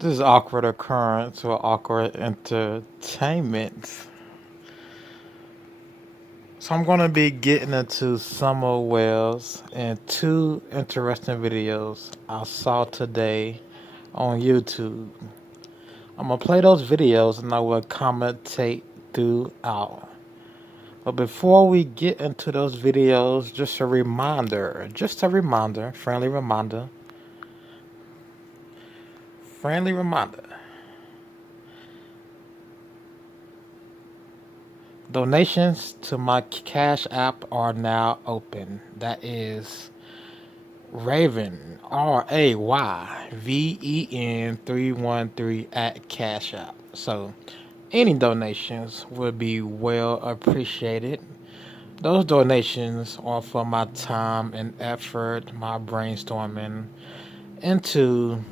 This is awkward occurrence or awkward entertainment. So I'm going to be getting into summer wells and two interesting videos I saw today on YouTube. I'm going to play those videos and I will commentate throughout. But before we get into those videos, friendly reminder. Donations to my Cash App are now open. That is Raven, RAYVEN 313 at Cash App. So any donations would be well appreciated. Those donations are for my time and effort, my brainstorming into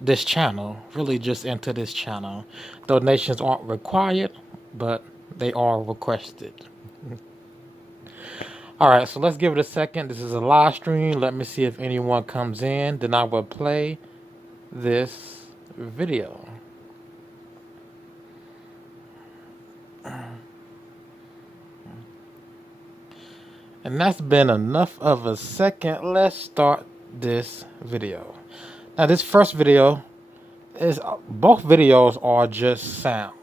this channel, really just into this channel. Donations aren't required, but they are requested. Alright, so let's give it a second. This is a live stream. Let me see if anyone comes in. Then I will play this video. And that's been enough of a second. Let's start this video. Now this first video is, both videos are just sound.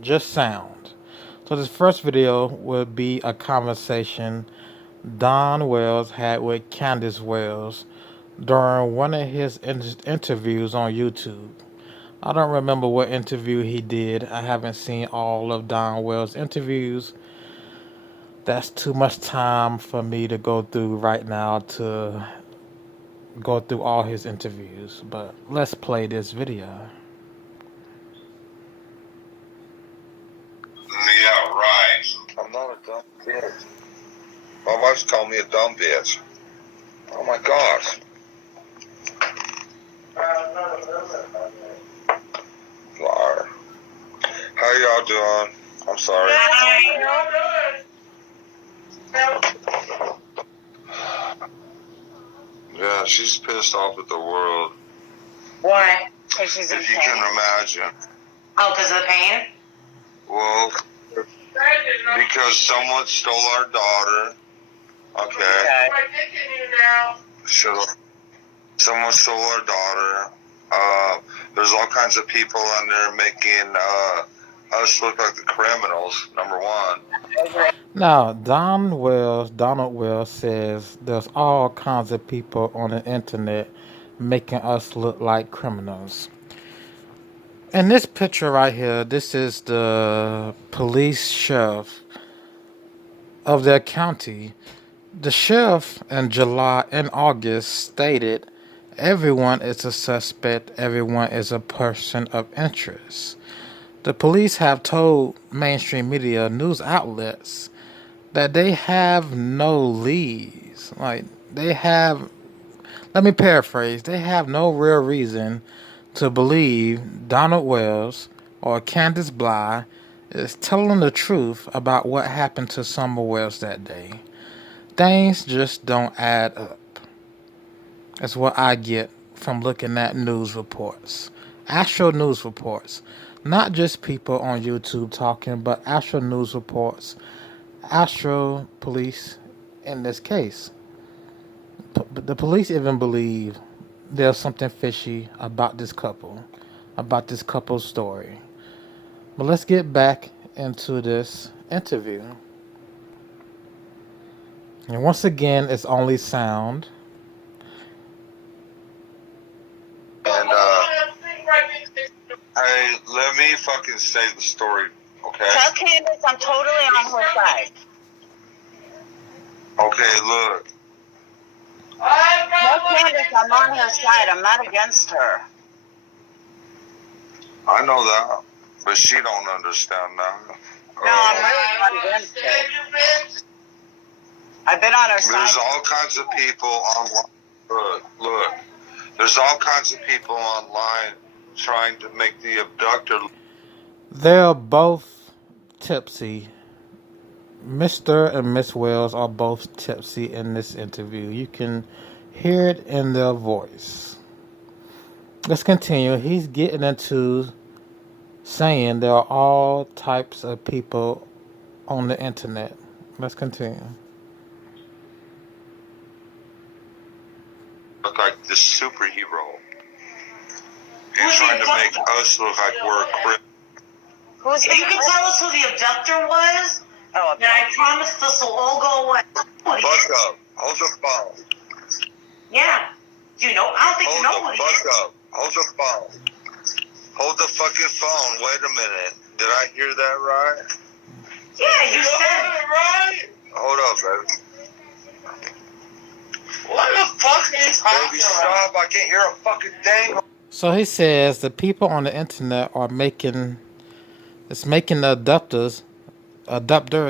Just sound. So this first video will be a conversation Don Wells had with Candus Wells during one of his interviews on YouTube. I don't remember what interview he did. I haven't seen all of Don Wells' interviews. That's too much time for me to go through right now to go through all his interviews. But let's play this video. Yeah, right. I'm not a dumb bitch. My wife's called me a dumb bitch. Oh my God. Liar. How y'all doing? I'm sorry. Yeah, she's pissed off at the world. Why? Because she's in pain. If you can imagine. Oh, because of the pain? Well, because someone stole our daughter. Okay. Shut up. Someone stole our daughter. There's all kinds of people on there making us look like the criminals, number one. Now, Donald Wells says there's all kinds of people on the internet making us look like criminals. In this picture right here, this is the police sheriff of their county. The sheriff in July and August stated, everyone is a suspect, everyone is a person of interest. The police have told mainstream media news outlets that they have no leads. Let me paraphrase, they have no real reason to believe Donald Wells or Candus Bly is telling the truth about what happened to Summer Wells that day. Things just don't add up. That's what I get from looking at news reports. Actual news reports. Not just people on YouTube talking, but actual news reports. Actual police in this case. The police even believe there's something fishy about this couple's story. But let's get back into this interview. And once again, it's only sound. And, hey, let me fucking say the story, okay? Tell Candus I'm totally on her side. Okay, look. Tell Candus I'm on her side. I'm not against her. I know that, but she don't understand that. No, I'm really not against her. I've been on her side. There's all kinds of people online. Look. There's all kinds of people online trying to make the abductor. They're both tipsy. Mr. and Miss Wells are both tipsy in this interview. You can hear it in their voice. Let's continue. He's getting into saying there are all types of people on the internet. Let's continue. Look like the superhero. He's trying to make us look like we're a crip. Who's If you can tell us who the abductor was, Oh, then I promise this will all go away. Fuck up. Hold the phone. Yeah. Do you know? I don't think you know Hold who the he is. fuck up. Hold the phone. Hold the fucking phone. Wait a minute. Did I hear that right? Yeah, you said it right. Hold up, baby. What the fuck are you talking about? Baby, stop. I can't hear a fucking thing. So he says the people on the internet are making the abductors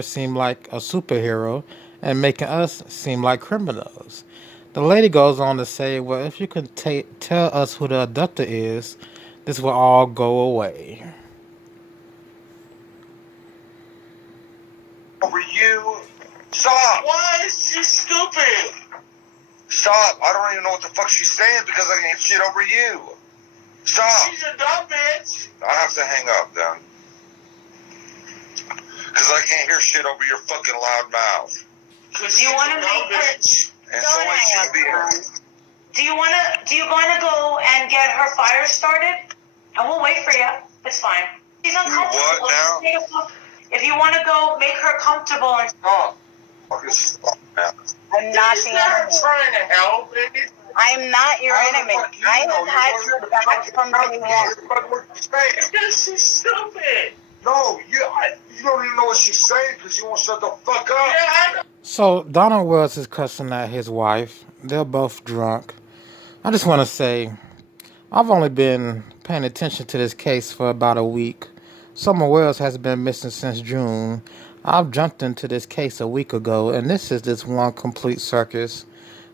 seem like a superhero and making us seem like criminals. The lady goes on to say, well, if you can tell us who the abductor is, this will all go away. Over you. Stop. Why is she stupid? Stop. I don't even know what the fuck she's saying because I can't shit over you. Stop. She's a dumb bitch. I have to hang up then. Because I can't hear shit over your fucking loud mouth. Do you want to make her? And so is she being. Do you want to go and get her fire started? And we'll wait for you. It's fine. She's uncomfortable. What now? If you want to go, make her comfortable and. Oh. Fucking stop, man. I'm not the enemy. Trying to help, baby. I'm not your enemy. I have had your back from day one. Because she's stupid. No, you don't even know what she's saying because you won't shut the fuck up. Yeah, I know. So Donald Wells is cussing at his wife. They're both drunk. I just want to say, I've only been paying attention to this case for about a week. Summer Wells has been missing since June. I've jumped into this case a week ago, and this is this one complete circus.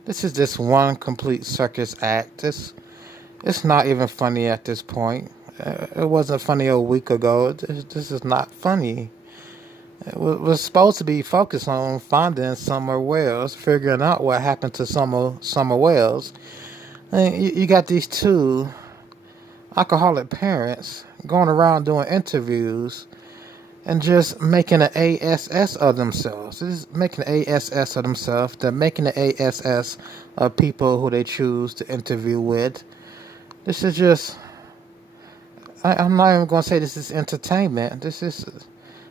This is this one complete circus act. It's not even funny at this point. It wasn't funny a week ago. This is not funny. It was supposed to be focused on finding Summer Wells, figuring out what happened to Summer Wells. And you got these two alcoholic parents going around doing interviews and just making an ASS of themselves. Just making an ASS of themselves. They're making an ASS of people who they choose to interview with. This is just... I'm not even going to say this is entertainment. Is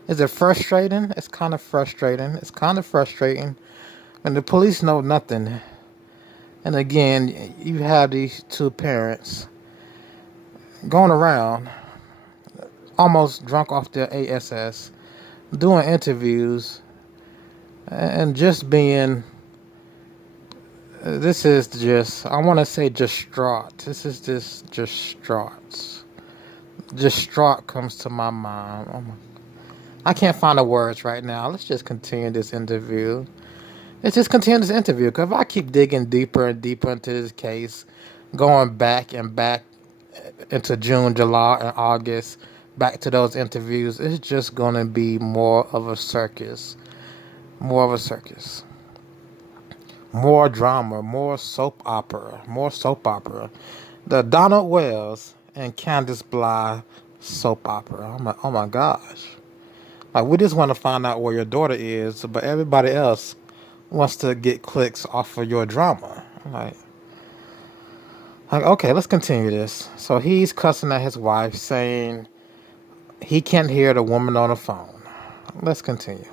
it frustrating? It's kind of frustrating. It's kind of frustrating when the police know nothing. And again, you have these two parents going around almost drunk off their ASS, doing interviews, and just being... This is just... I want to say distraught. This is just distraught. Distraught comes to my mind. Oh my, I can't find the words right now. Let's just continue this interview. Let's just continue this interview. Because if I keep digging deeper and deeper into this case, going back and back into June, July, and August, back to those interviews, it's just going to be more of a circus. More of a circus. More drama. More soap opera. More soap opera. The Donald Wells and Candus soap opera. Oh my gosh. Like, we just want to find out where your daughter is, but everybody else wants to get clicks off of your drama. Like, okay, let's continue this. So he's cussing at his wife, saying he can't hear the woman on the phone. Let's continue.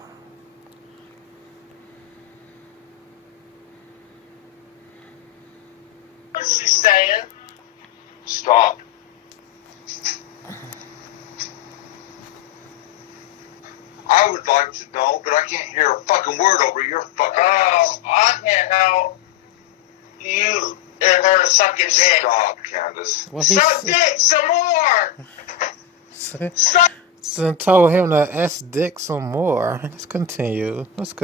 What's she saying? Stop. I would like to know, but I can't hear a fucking word over your fucking house. I can't help you and her sucking dick. Stop, Candus. Suck dick some more. So told him to S dick some more. Let's continue. You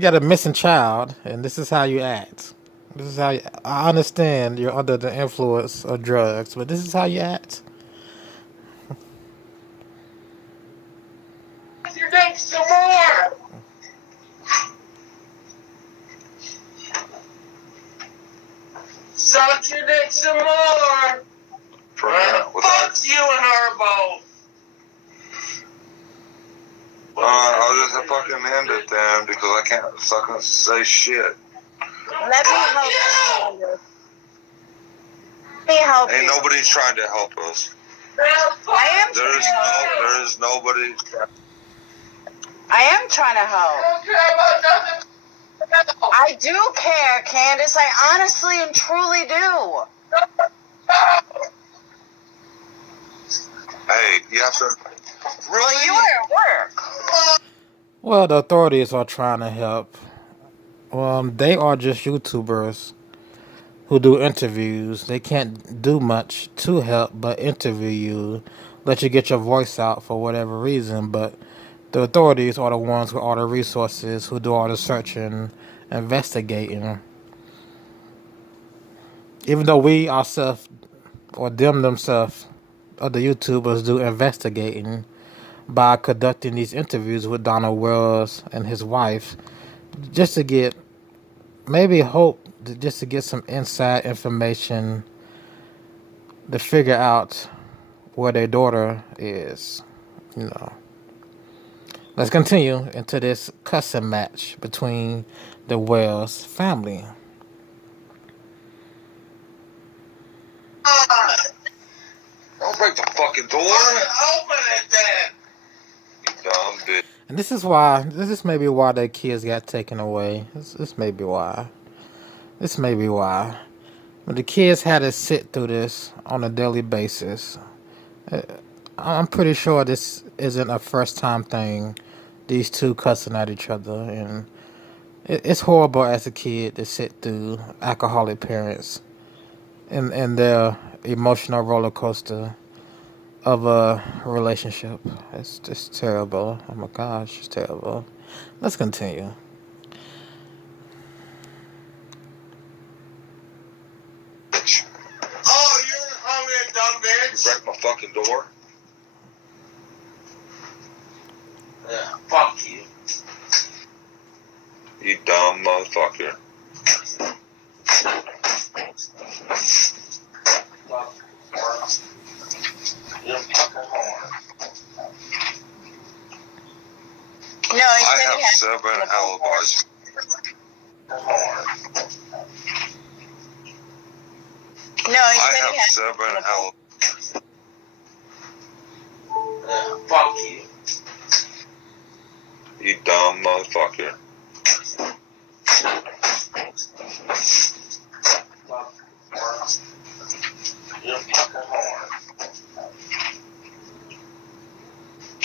got a missing child, and this is how you act. This is how I understand you're under the influence of drugs, but this is how you act. Your dick some more. Suck your dick some more. Fuck you and her both. I'll just fucking end it then because I can't fucking say shit. Let me help you. Let me help you. Ain't nobody trying to help us. I am. There is nobody. I am trying to help. I don't care about nothing. I do care, Candus. I honestly and truly do. Hey, you have to. Really? Well, you were at work. Well, the authorities are trying to help. They are just YouTubers who do interviews. They can't do much to help but interview you, let you get your voice out for whatever reason. But the authorities are the ones with all the resources, who do all the searching, investigating. Even though we ourselves, or them themselves, other YouTubers do investigating by conducting these interviews with Donald Wells and his wife, just to get maybe hope, just to get some inside information to figure out where their daughter is. You know. Let's continue into this cussing match between the Wells family. Don't break the fucking door. Open it then. You dumb bitch. And this is maybe why their kids got taken away. This may be why. This may be why. But the kids had to sit through this on a daily basis. I'm pretty sure this isn't a first time thing, these two cussing at each other. And it's horrible as a kid to sit through alcoholic parents and their emotional roller coaster of a relationship. It's just terrible. Oh my gosh, it's terrible. Let's continue. Oh, you're hungry, dumb bitch. You break my fucking door. Yeah, fuck you. You dumb motherfucker. No, I have 7 alibis. No, I have 7 alibis. Yeah, fuck you. You dumb motherfucker.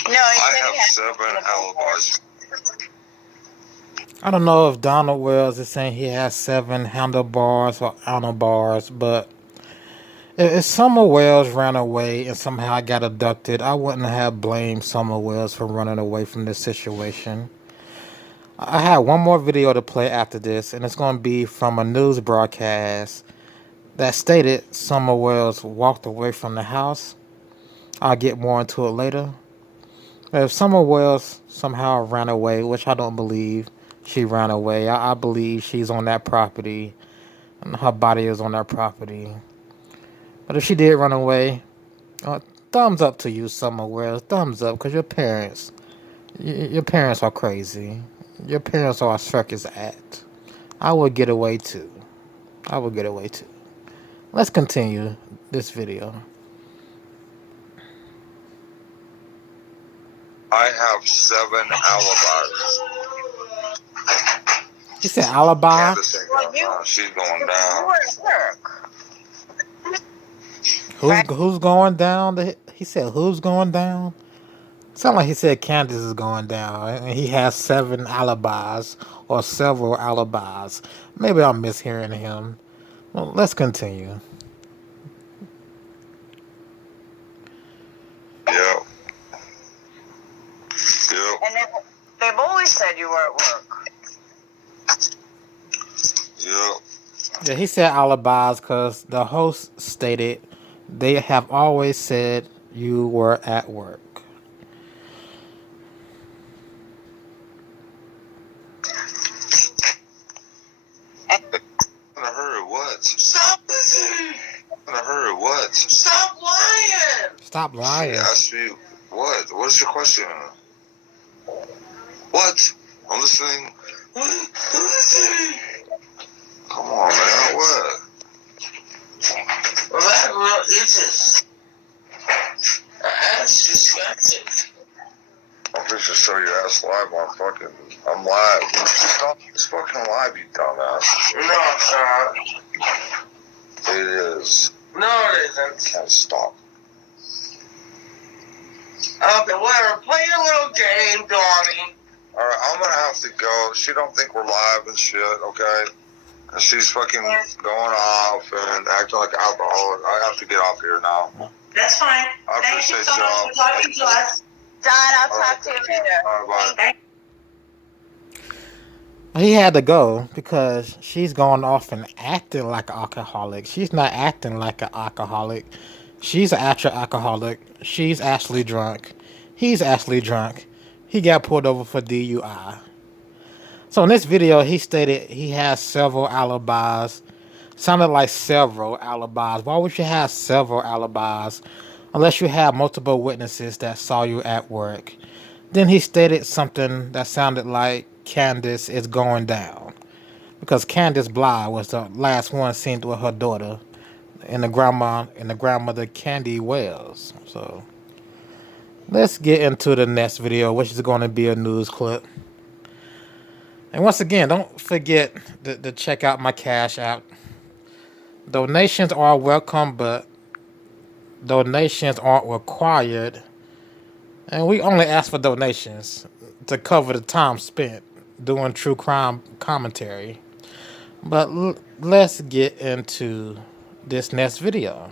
No, I have 7 alibis. I don't know if Donald Wells is saying he has 7 handlebars or handlebars, but if Summer Wells ran away and somehow got abducted, I wouldn't have blamed Summer Wells for running away from this situation. I have one more video to play after this, and it's going to be from a news broadcast that stated Summer Wells walked away from the house. I'll get more into it later. If Summer Wells somehow ran away, which I don't believe she ran away, I believe she's on that property and her body is on that property. But if she did run away, thumbs up to you, Summer Wells. Thumbs up, because your parents are crazy. Your parents are a circus act. I would get away too. Let's continue this video. I have 7 alibis. He said alibi? Candus ain't going down. She's going down. Who's going down? He said who's going down? Sound like he said Candus is going down, and he has 7 alibis or several alibis. Maybe I'm mishearing him. Well, let's continue. Yep. And they've always said you were at work. Yep. Yeah, he said alibis because the host stated they have always said you were at work. In a hurry, what? Stop this In a hurry, what? Stop lying! Stop lying. She asked me, what? What is your question? What? I'm listening. What? I'm listening. Come on, man. What? Well, I have real itches. Ass disgusting. I'm pretty sure show your ass live on fucking. I'm live. It's fucking live, you dumbass. No, it's not. It is. No, it isn't. Can't stop. Okay, whatever. Play your little game, Donnie. Alright, I'm gonna have to go. She don't think we're live and shit, okay? And she's fucking going off and acting like an alcoholic. I have to get off here now. That's fine. I Thank you appreciate so much for talking to us. Don, I'll talk to you later. Alright, bye. He had to go because she's going off and acting like an alcoholic. She's not acting like an alcoholic. She's an actual alcoholic. She's actually drunk. He's actually drunk. He got pulled over for DUI. So in this video, he stated he has several alibis. Sounded like several alibis. Why would you have several alibis unless you have multiple witnesses that saw you at work? Then he stated something that sounded like Candus is going down. Because Candus Bly was the last one seen with her daughter and the grandmother Candy Wells. So let's get into the next video, which is going to be a news clip. And once again, don't forget to check out my Cash App. Donations are welcome, but donations aren't required. And we only ask for donations to cover the time spent doing true crime commentary. But let's get into this next video.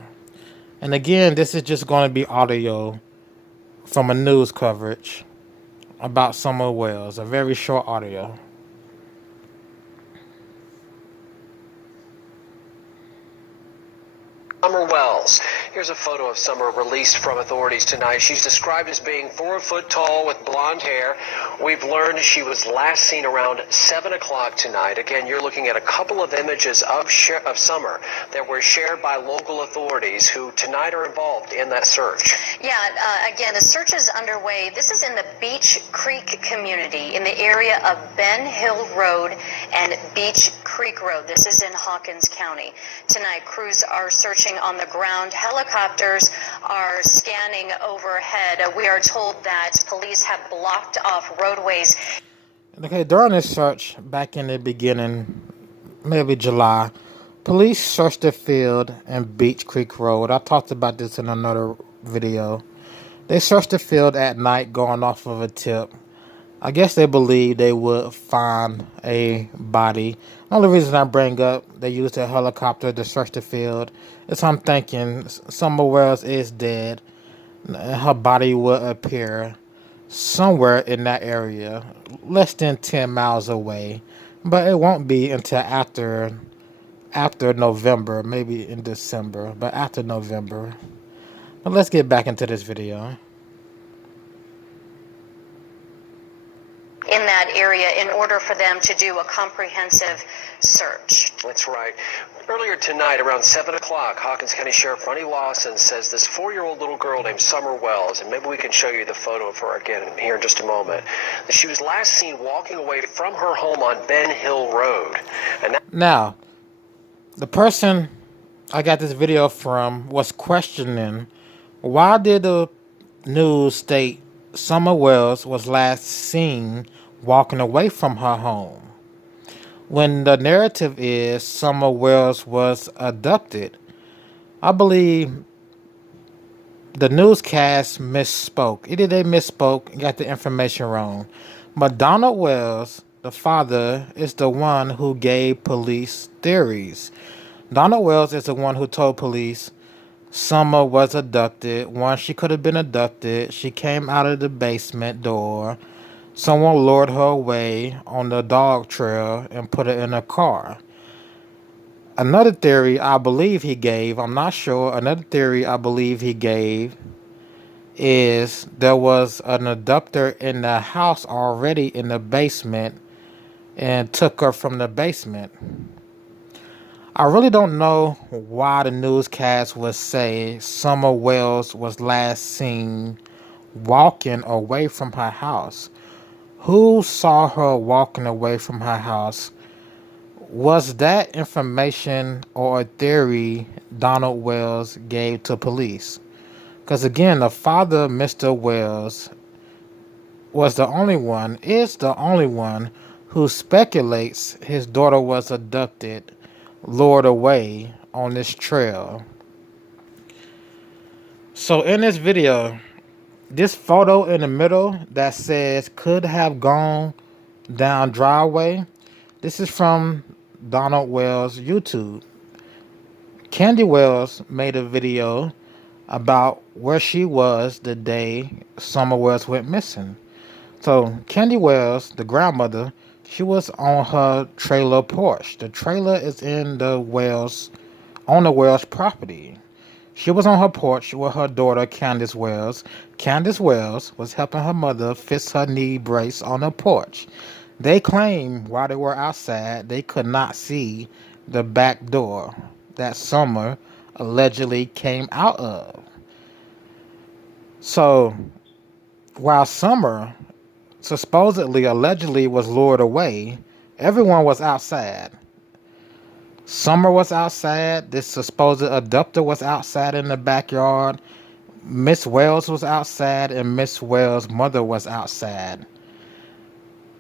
And again, this is just going to be audio from a news coverage about Summer Wells, a very short audio. Summer Wells. Here's a photo of Summer released from authorities tonight. She's described as being 4 foot tall with blonde hair. We've learned she was last seen around 7 o'clock tonight. Again, you're looking at a couple of images of Summer that were shared by local authorities who tonight are involved in that search. Yeah, again, the search is underway. This is in the Beach Creek community in the area of Ben Hill Road and Beach Creek Road. This is in Hawkins County. Tonight, crews are searching on the ground. Helicopters are scanning overhead. We are told that police have blocked off roadways. Okay, during this search, back in the beginning, maybe July, police searched the field in Beach Creek Road. I talked about this in another video. They searched the field at night going off of a tip. I guess they believed they would find a body. The only reason I bring up they used a helicopter to search the field is I'm thinking Summer Wells is dead. Her body will appear somewhere in that area, less than 10 miles away. But it won't be until after November, maybe in December, but after November. But let's get back into this video. In that area in order for them to do a comprehensive search. That's right. Earlier tonight, around 7 o'clock, Hawkins County Sheriff Ronnie Lawson says this 4-year-old little girl named Summer Wells, and maybe we can show you the photo of her again here in just a moment, that she was last seen walking away from her home on Ben Hill Road. And now, the person I got this video from was questioning why did the news state Summer Wells was last seen walking away from her home when the narrative is Summer Wells was abducted. I believe the newscast misspoke. Either they misspoke and got the information wrong. But Donald Wells, the father, is the one who gave police theories. Donald Wells is the one who told police Summer was abducted. Once she could have been abducted, she came out of the basement door. Someone lured her away on the dog trail and put her in a car. Another theory I believe he gave, I'm not sure, another theory I believe he gave is there was an abductor in the house already in the basement and took her from the basement. I really don't know why the newscast would say Summer Wells was last seen walking away from her house. Who saw her walking away from her house? Was that information or a theory Donald Wells gave to police? Because again, the father, Mr. Wells, is the only one who speculates his daughter was abducted, lured away on this trail. So in this video, this photo in the middle that says could have gone down driveway, this is from Donald Wells' YouTube. Candy Wells made a video about where she was the day Summer Wells went missing. So Candy Wells, the grandmother, she was on her trailer porch. The trailer is on the Wells property. She was on her porch with her daughter, Candus Wells. Candus Wells was helping her mother fix her knee brace on the porch. They claim while they were outside, they could not see the back door that Summer allegedly came out of. So, while Summer supposedly, allegedly was lured away, everyone was outside. Summer was outside. This supposed abductor was outside in the backyard. Miss Wells was outside, and Miss Wells' mother was outside.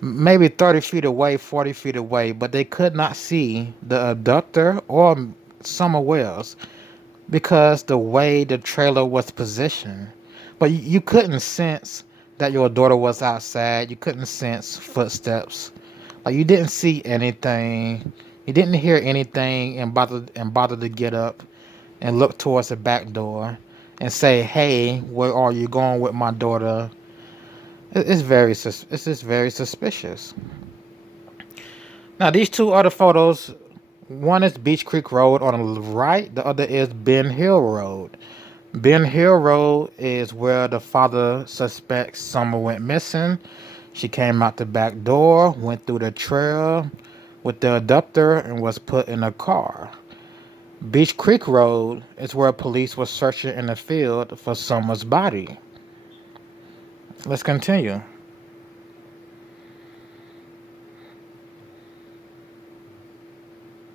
Maybe 30 feet away, 40 feet away, but they could not see the abductor or Summer Wells because the way the trailer was positioned. But you couldn't sense that your daughter was outside. You couldn't sense footsteps. Like you didn't see anything. You didn't hear anything and bothered to get up and look towards the back door and say, "Hey, where are you going with my daughter?" It's just very suspicious. Now these two other photos, one is Beach Creek Road on the right, the other is Ben Hill Road. Ben Hill Road is where the father suspects Summer went missing. She came out the back door, went through the trail with the abductor, and was put in a car. Beach Creek Road is where police were searching in the field for Summer's body. Let's continue.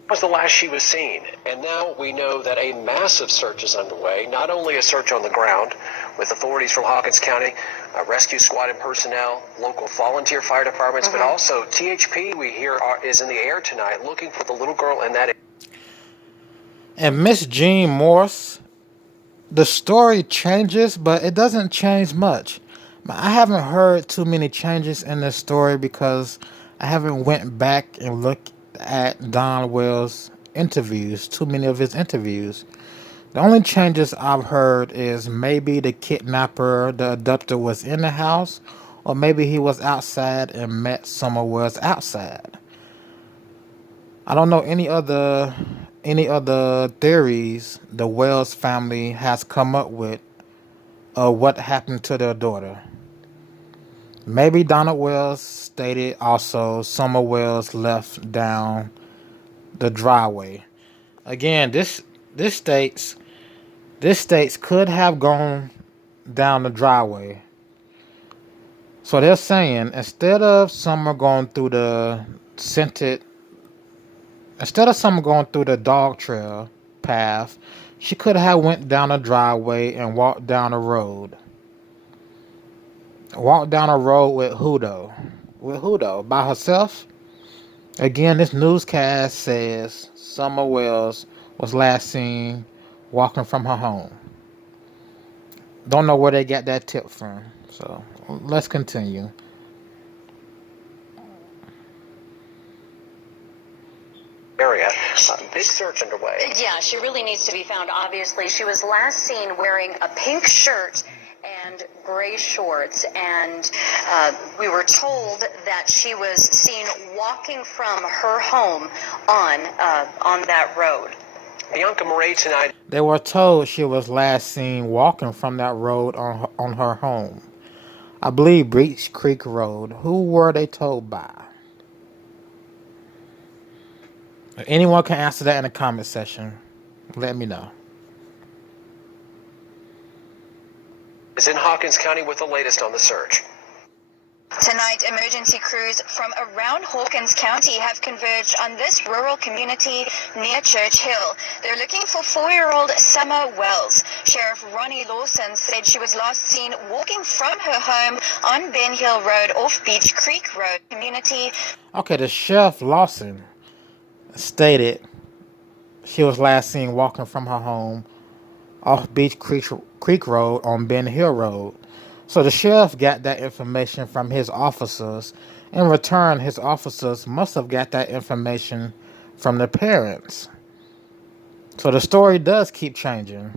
Was the last she was seen, and now we know that a massive search is underway. Not only a search on the ground with authorities from Hawkins County, rescue squad and personnel, local volunteer fire departments, but also THP we hear is in the air tonight looking for the little girl in that. And Miss Jean Morse, the story changes, but it doesn't change much. I haven't heard too many changes in this story because I haven't went back and looked at Don Wells' interviews, too many of his interviews. The only changes I've heard is maybe the kidnapper, the abductor, was in the house, or maybe he was outside and met Summer Wells outside. I don't know any other theories the Wells family has come up with of what happened to their daughter. Maybe Donald Wells stated also Summer Wells left down the driveway. Again, this states could have gone down the driveway. So they're saying instead of Summer going through the dog trail path, she could have went down the driveway and walked down the road. Walked down a road with Hudo by herself. Again, this newscast says Summer Wells was last seen walking from her home. Don't know where they got that tip from. So let's continue. Area. Big search underway. Yeah, she really needs to be found, obviously. She was last seen wearing a pink shirt and gray shorts, and we were told that she was seen walking from her home on that road. Bianca Marie tonight. They were told she was last seen walking from that road on her home. I believe Beach Creek Road. Who were they told by? Anyone can answer that in the comment section. Let me know. Is in Hawkins County with the latest on the search. Tonight, emergency crews from around Hawkins County have converged on this rural community near Church Hill. They're looking for 4-year-old Summer Wells. Sheriff Ronnie Lawson said she was last seen walking from her home on Ben Hill Road off Beach Creek Road community. Okay, the Sheriff Lawson stated she was last seen walking from her home off Beach Creek Road on Ben Hill Road. So the sheriff got that information from his officers. In return, his officers must have got that information from the parents. So the story does keep changing.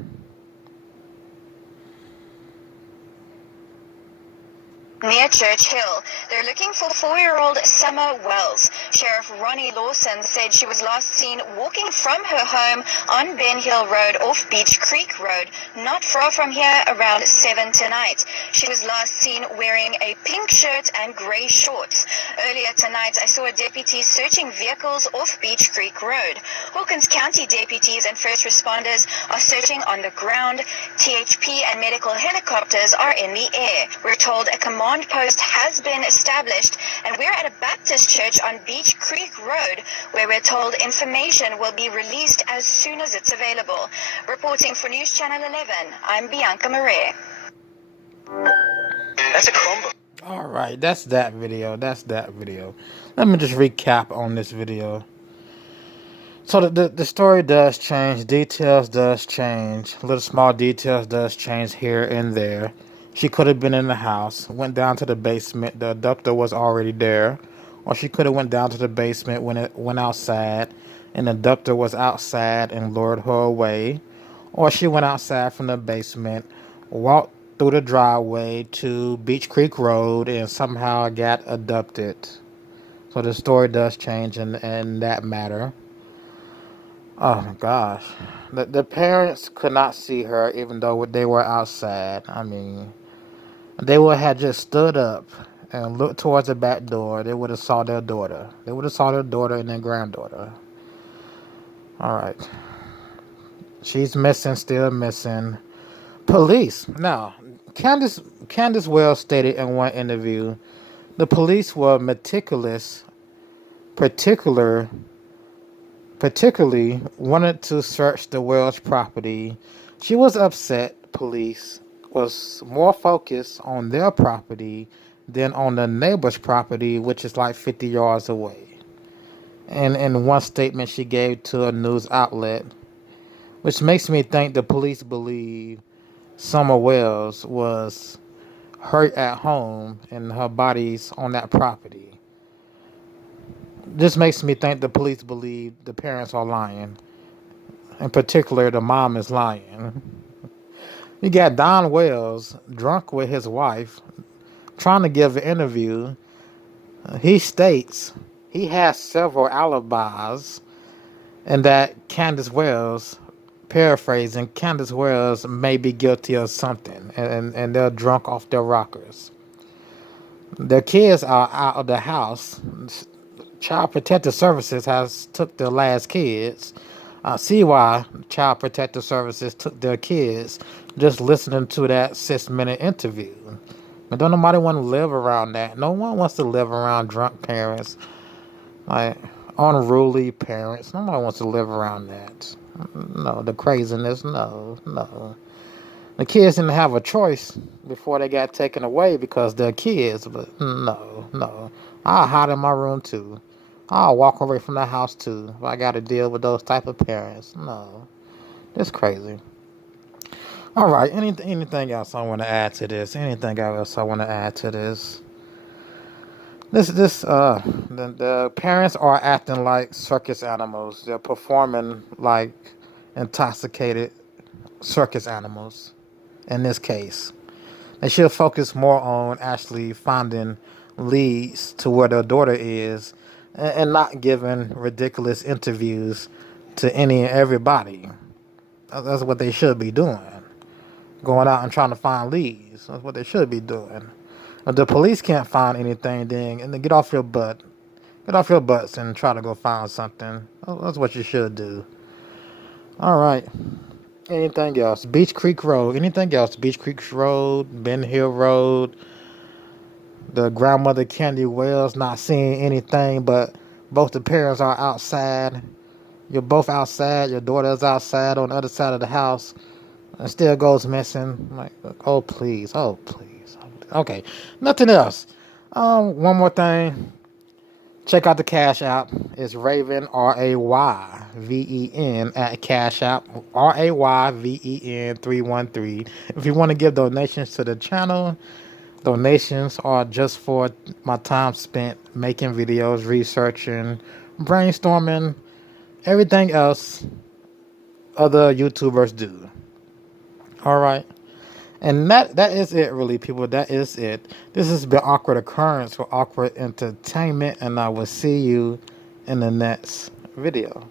Near Church Hill, they're looking for 4-year-old Summer Wells. Sheriff Ronnie Lawson said she was last seen walking from her home on Ben Hill Road off Beach Creek Road, not far from here, around 7 tonight. She was last seen wearing a pink shirt and grey shorts. Earlier tonight, I saw a deputy searching vehicles off Beach Creek Road. Hawkins County deputies and first responders are searching on the ground. THP and medical helicopters are in the air. We're told a command post has been established, and we're at a Baptist church on Beach Creek Road, where we're told information will be released as soon as it's available. Reporting for News Channel 11, I'm Bianca Marais. That's a Chromebook. All right, that's that video. Let me just recap on this video. So the story does change, details does change, little small details does change here and there. She could have been in the house, went down to the basement, the abductor was already there. Or she could have went down to the basement when it went outside, and the abductor was outside and lured her away. Or she went outside from the basement, walked through the driveway to Beach Creek Road, and somehow got abducted. So the story does change in that matter. Oh my gosh. The parents could not see her even though they were outside. I mean, they would have just stood up and looked towards the back door. They would have saw their daughter. They would have saw their daughter and their granddaughter. Alright. She's missing, still missing. Police. Now, Candus Wells stated in one interview, the police were meticulous, particularly wanted to search the Wells property. She was upset police was more focused on their property than on the neighbor's property, which is like 50 yards away. And in one statement she gave to a news outlet, which makes me think the police believe Summer Wells was hurt at home and her body's on that property. This makes me think the police believe the parents are lying. In particular, the mom is lying. You got Don Wells drunk with his wife trying to give an interview. He states he has several alibis and that Candus Wells, paraphrasing, Candus Wells may be guilty of something, and they're drunk off their rockers. Their kids are out of the house. Child Protective Services has took their last kids. See why Child Protective Services took their kids just listening to that 6-minute interview. But don't nobody want to live around that. No one wants to live around drunk parents, like unruly parents. Nobody wants to live around that. No, the craziness, no. The kids didn't have a choice before they got taken away because they're kids, but no. I'll hide in my room too. I'll walk away from the house too if I got to deal with those type of parents. No, that's crazy. All right, anything else I want to add to this? The parents are acting like circus animals. They're performing like intoxicated circus animals. In this case, they should focus more on actually finding leads to where their daughter is, and not giving ridiculous interviews to any and everybody. That's what they should be doing. Going out and trying to find leads. That's what they should be doing. If the police can't find anything, then get off your butt Get off your butts and try to go find something. That's what you should do. All right. Anything else? Beach Creek Road. Anything else? Beach Creek Road, Ben Hill Road. The grandmother Candy Wells not seeing anything, but both the parents are outside. You're both outside. Your daughter's outside on the other side of the house, and still goes missing. Like, oh please, oh please. Okay, nothing else. One more thing. Check out the Cash App. It's Raven, RAYVEN at Cash App, RAYVEN 313. If you want to give donations to the channel, donations are just for my time spent making videos, researching, brainstorming, everything else other YouTubers do. All right. And that is it, really, people. That is it. This has been Awkward Occurrence for Awkward Entertainment, and I will see you in the next video.